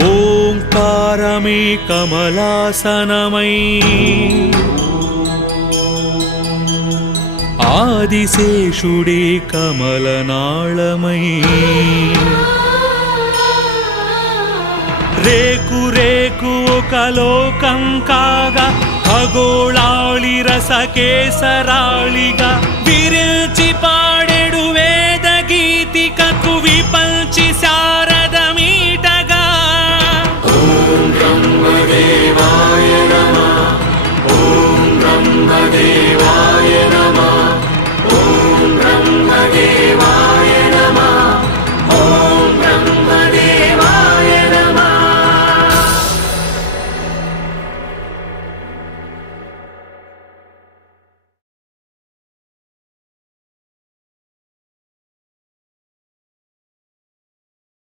ఓంకారమే కమలాసనమై ఆదిశేషుడే కమలనాళమై రేకు రేకు ఒక లోకం కాగా ఖగోళాళి రసకేసరాళిగా విరిల్చి పాడెడు వేద గీతికకు విపంచి